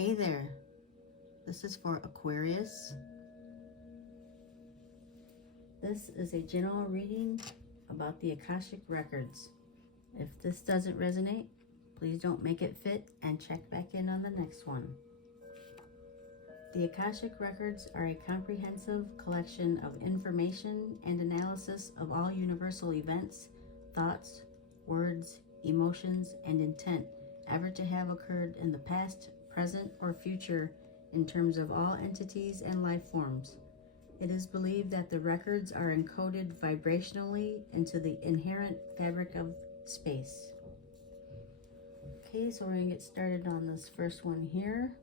Hey there, this is for Aquarius. This is a general reading about the Akashic records. If this doesn't resonate, please don't make it fit and check back in on the next one. The Akashic records are a comprehensive collection of information and analysis of all universal events, thoughts, words, emotions, and intent ever to have occurred in the past, present, or future in terms of all entities and life forms. It is believed that the records are encoded vibrationally into the inherent fabric of space. Okay, so we're going to get started on this first one here.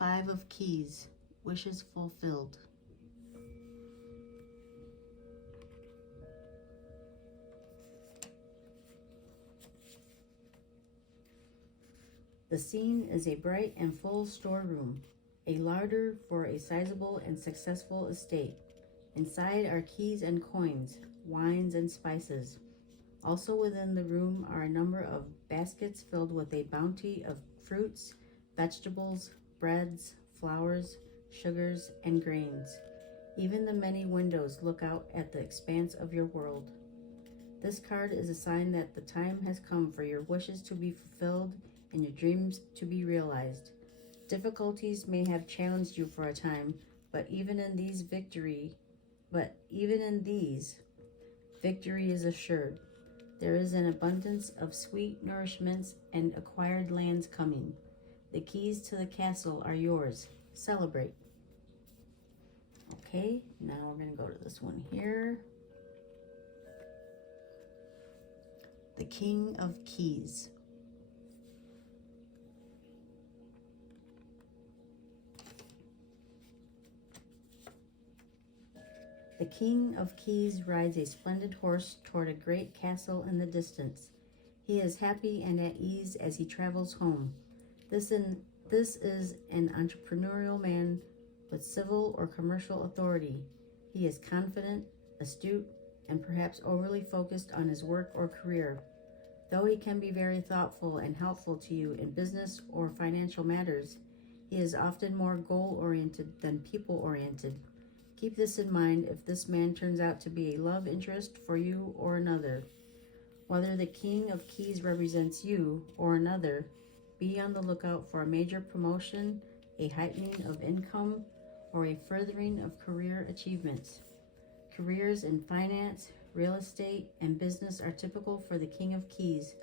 5 of Keys, wishes fulfilled. The scene is a bright and full storeroom, a larder for a sizable and successful estate. Inside are keys and coins, wines and spices. Also within the room are a number of baskets filled with a bounty of fruits, vegetables, breads, flours, sugars, and grains. Even the many windows look out at the expanse of your world. This card is a sign that the time has come for your wishes to be fulfilled and your dreams to be realized. Difficulties may have challenged you for a time, but even in these, victory is assured. There is an abundance of sweet nourishments and acquired lands coming. The keys to the castle are yours. Celebrate. Okay, now we're going to go to this one here. The King of Keys. The King of Keys rides a splendid horse toward a great castle in the distance. He is happy and at ease as he travels home. This is an entrepreneurial man with civil or commercial authority. He is confident, astute, and perhaps overly focused on his work or career. Though he can be very thoughtful and helpful to you in business or financial matters, he is often more goal-oriented than people-oriented. Keep this in mind if this man turns out to be a love interest for you or another. Whether the King of Keys represents you or another, be on the lookout for a major promotion, a heightening of income, or a furthering of career achievements. Careers in finance, real estate, and business are typical for the King of Keys,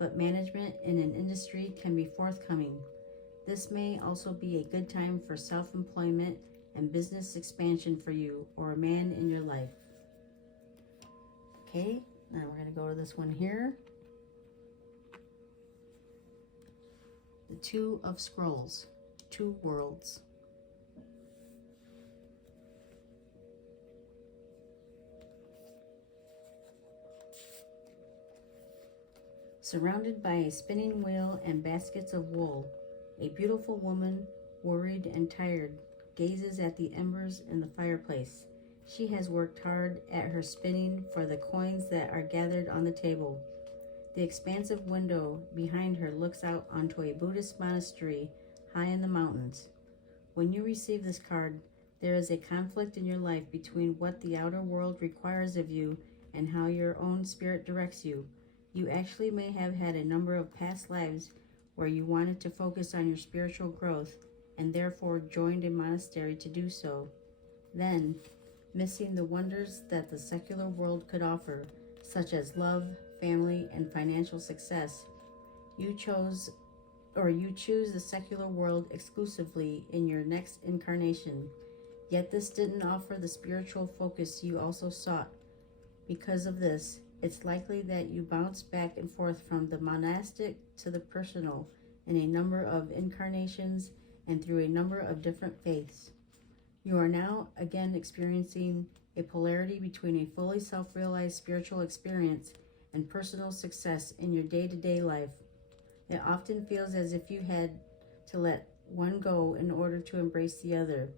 but management in an industry can be forthcoming. This may also be a good time for self-employment and business expansion for you or a man in your life. Okay, now we're going to go to this one here. The 2 of Scrolls, 2 worlds. Surrounded by a spinning wheel and baskets of wool, a beautiful woman, worried and tired, gazes at the embers in the fireplace. She has worked hard at her spinning for the coins that are gathered on the table. The expansive window behind her looks out onto a Buddhist monastery high in the mountains. When you receive this card, there is a conflict in your life between what the outer world requires of you and how your own spirit directs you. You actually may have had a number of past lives where you wanted to focus on your spiritual growth and therefore joined a monastery to do so. Then, missing the wonders that the secular world could offer, such as love, family, and financial success, you choose the secular world exclusively in your next incarnation. Yet this didn't offer the spiritual focus you also sought. Because of this, it's likely that you bounce back and forth from the monastic to the personal in a number of incarnations and through a number of different faiths. You are now again experiencing a polarity between a fully self-realized spiritual experience and personal success in your day-to-day life. It often feels as if you had to let one go in order to embrace the other.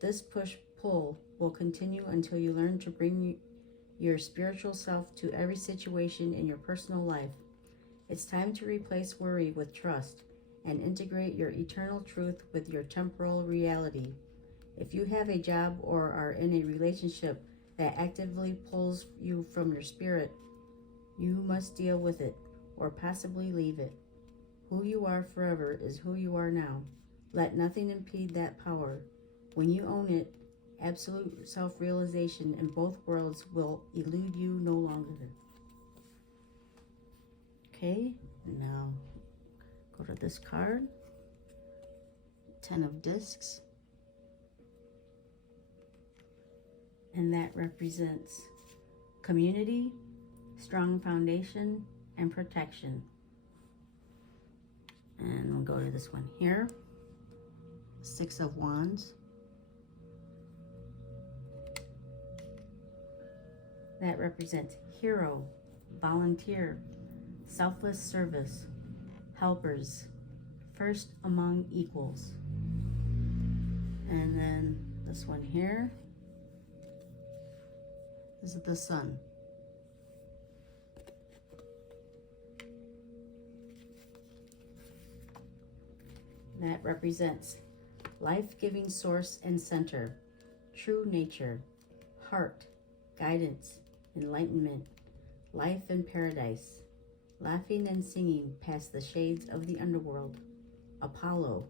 This push-pull will continue until you learn to bring your spiritual self to every situation in your personal life. It's time to replace worry with trust and integrate your eternal truth with your temporal reality. If you have a job or are in a relationship that actively pulls you from your spirit, you must deal with it or possibly leave it. Who you are forever is who you are now. Let nothing impede that power. When you own it, absolute self-realization in both worlds will elude you no longer. Okay, now go to this card. 10 of discs. And that represents community, strong foundation, and protection. And we'll go to this one here. 6 of Wands. That represents hero, volunteer, selfless service, helpers, first among equals. And then this one here. This is the Sun. That represents life-giving source and center, true nature, heart, guidance, enlightenment, life in paradise, laughing and singing past the shades of the underworld, Apollo,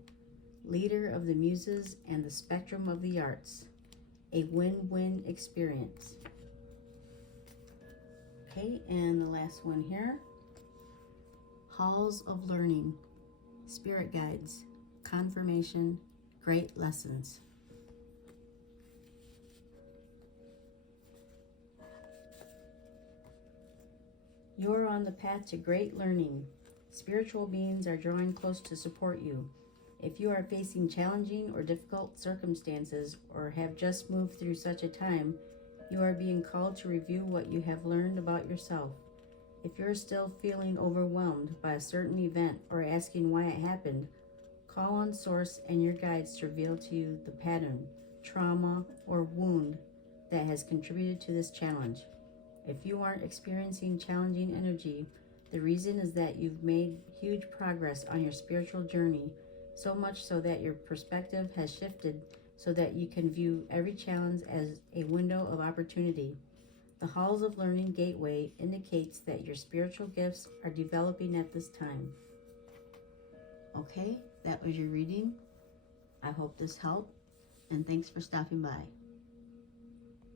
leader of the muses and the spectrum of the arts, a win-win experience. Okay, and the last one here, halls of learning, spirit guides, confirmation, great lessons. You're on the path to great learning. Spiritual beings are drawing close to support you. If you are facing challenging or difficult circumstances or have just moved through such a time, you are being called to review what you have learned about yourself. If you're still feeling overwhelmed by a certain event or asking why it happened, call on Source and your guides to reveal to you the pattern, trauma, or wound that has contributed to this challenge. If you aren't experiencing challenging energy, the reason is that you've made huge progress on your spiritual journey, so much so that your perspective has shifted so that you can view every challenge as a window of opportunity. The Halls of Learning Gateway indicates that your spiritual gifts are developing at this time. Okay, that was your reading. I hope this helped, and thanks for stopping by.